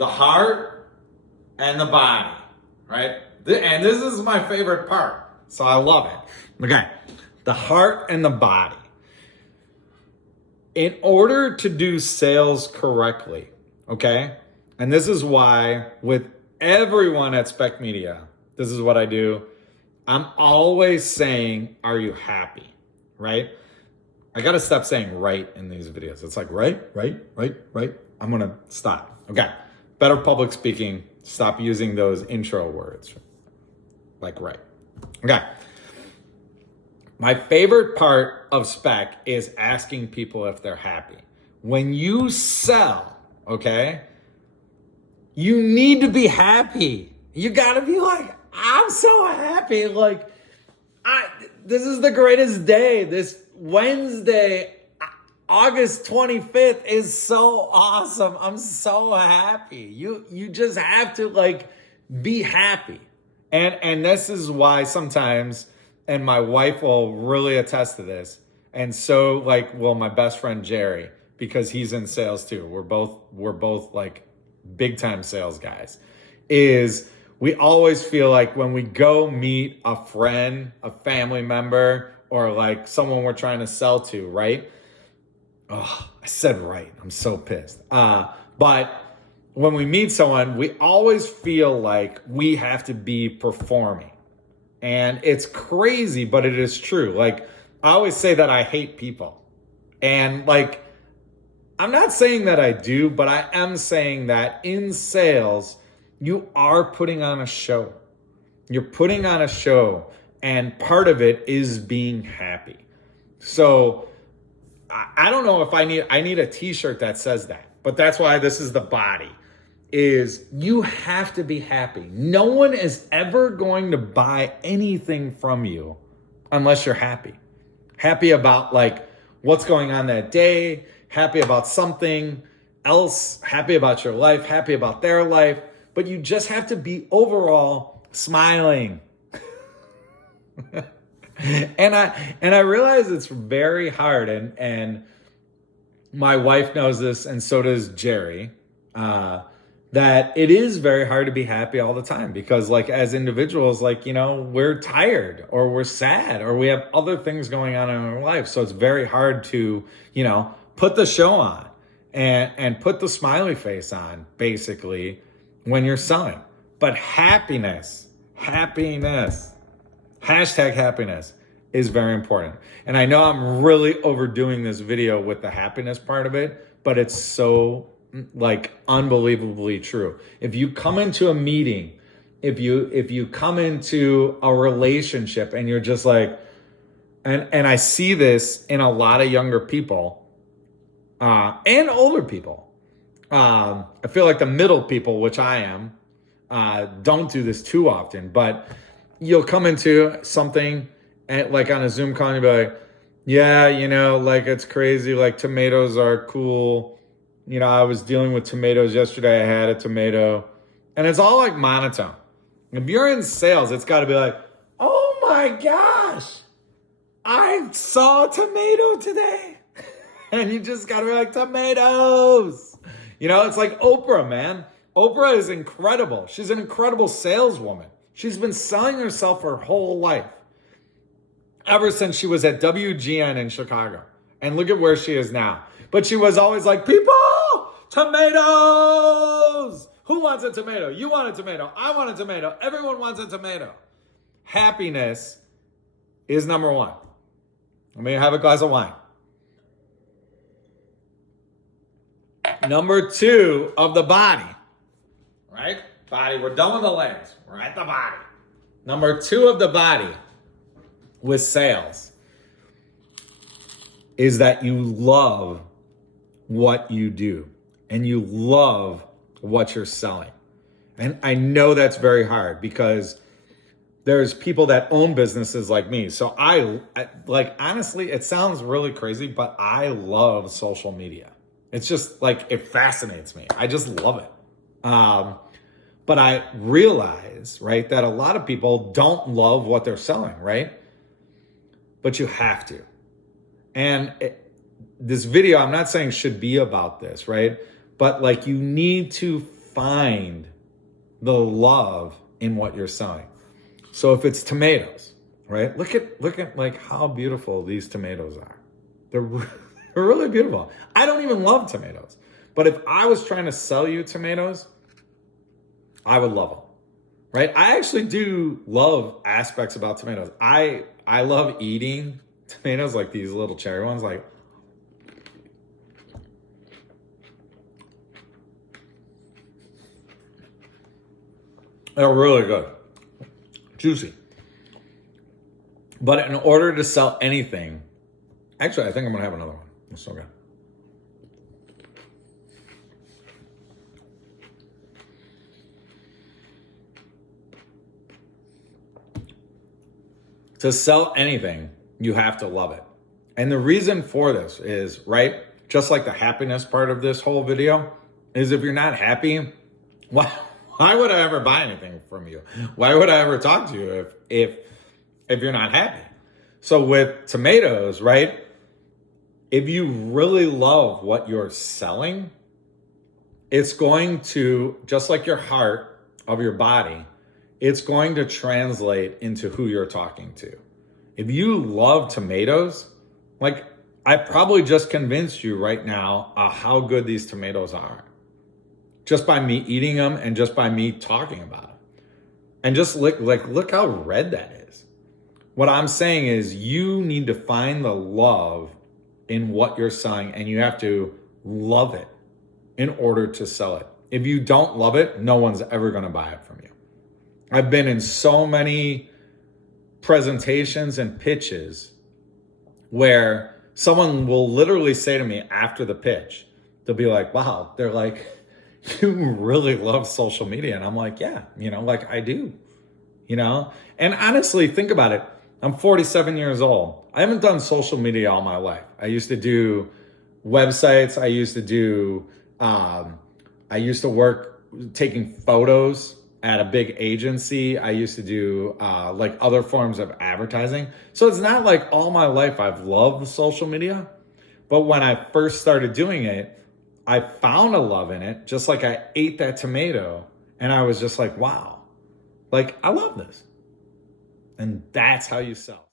the heart and the body, right? And this is my favorite part, so I love it. Okay, the heart and the body. In order to do sales correctly, okay? And this is why with everyone at Speck Media, this is what I do. I'm always saying, are you happy, right? I got to stop saying right in these videos. It's like right. I'm going to stop. Okay. Better public speaking. Stop using those intro words like right. Okay. My favorite part of Speck is asking people if they're happy. When you sell, okay, you need to be happy. You got to be like, I'm so happy. Like, this is the greatest day. This Wednesday, August 25th is so awesome. I'm so happy. You just have to like be happy. And this is why sometimes, and my wife will really attest to this, and so like, well, my best friend Jerry, because he's in sales too. We're both like big time sales guys, is we always feel like when we go meet a friend, a family member, or like someone we're trying to sell to, right? Oh, I said right. I'm so pissed. But when we meet someone, we always feel like we have to be performing. And it's crazy, but it is true. Like, I always say that I hate people. And like, I'm not saying that I do, but I am saying that in sales, you are putting on a show. You're putting on a show, and part of it is being happy. So I don't know if I need a t-shirt that says that, but that's why this is the body, is you have to be happy. No one is ever going to buy anything from you unless you're happy. Happy about like what's going on that day, happy about something else, happy about your life, happy about their life, but you just have to be overall smiling. And I realize it's very hard, and my wife knows this, and so does Jerry, that it is very hard to be happy all the time, because like as individuals, like, you know, we're tired or we're sad or we have other things going on in our life. So it's very hard to, you know, put the show on and put the smiley face on basically when you're selling. But happiness, hashtag happiness is very important. And I know I'm really overdoing this video with the happiness part of it, but it's so like unbelievably true. If you come into a meeting, if you come into a relationship and you're just like, and I see this in a lot of younger people and older people. I feel like the middle people, which I am, don't do this too often, but you'll come into something and like on a Zoom call and you'll be like, yeah, you know, like it's crazy. Like tomatoes are cool. You know, I was dealing with tomatoes yesterday. I had a tomato, and it's all like monotone. If you're in sales, it's got to be like, oh my gosh, I saw a tomato today. And you just got to be like, tomatoes. You know, it's like Oprah, man. Oprah is incredible. She's an incredible saleswoman. She's been selling herself her whole life, ever since she was at WGN in Chicago. And look at where she is now. But she was always like, people, tomatoes. Who wants a tomato? You want a tomato. I want a tomato. Everyone wants a tomato. Happiness is number one. Let me have a glass of wine. Number two of the body, right? Body, we're done with the legs. We're at the body. Number two of the body with sales is that you love what you do and you love what you're selling. And I know that's very hard because there's people that own businesses like me. So I like, honestly, it sounds really crazy, but I love social media. It's just like, it fascinates me. I just love it. But I realize, right, that a lot of people don't love what they're selling, right? But you have to. And this video, I'm not saying should be about this, right? But like, you need to find the love in what you're selling. So if it's tomatoes, right? Look at like how beautiful these tomatoes are. They're really beautiful. I don't even love tomatoes. But if I was trying to sell you tomatoes, I would love them, right? I actually do love aspects about tomatoes. I love eating tomatoes, like these little cherry ones, like they're really good, juicy. But in order to sell anything, actually, I think I'm gonna have another one. It's so good. To sell anything, you have to love it. And the reason for this is, right, just like the happiness part of this whole video, is if you're not happy, why would I ever buy anything from you? Why would I ever talk to you if you're not happy? So with tomatoes, right, if you really love what you're selling, it's going to, just like your heart of your body, it's going to translate into who you're talking to. If you love tomatoes, like I probably just convinced you right now how good these tomatoes are. Just by me eating them and just by me talking about them. And just look how red that is. What I'm saying is you need to find the love in what you're selling, and you have to love it in order to sell it. If you don't love it, no one's ever going to buy it from you. I've been in so many presentations and pitches where someone will literally say to me after the pitch, they'll be like, wow, they're like, you really love social media. And I'm like, yeah, like I do, and honestly, think about it. I'm 47 years old. I haven't done social media all my life. I used to do websites. I used to work taking photos at a big agency. I used to do like other forms of advertising. So it's not like all my life I've loved social media. But when I first started doing it, I found a love in it, just like I ate that tomato. And I was just like, wow, like I love this. And that's how you sell.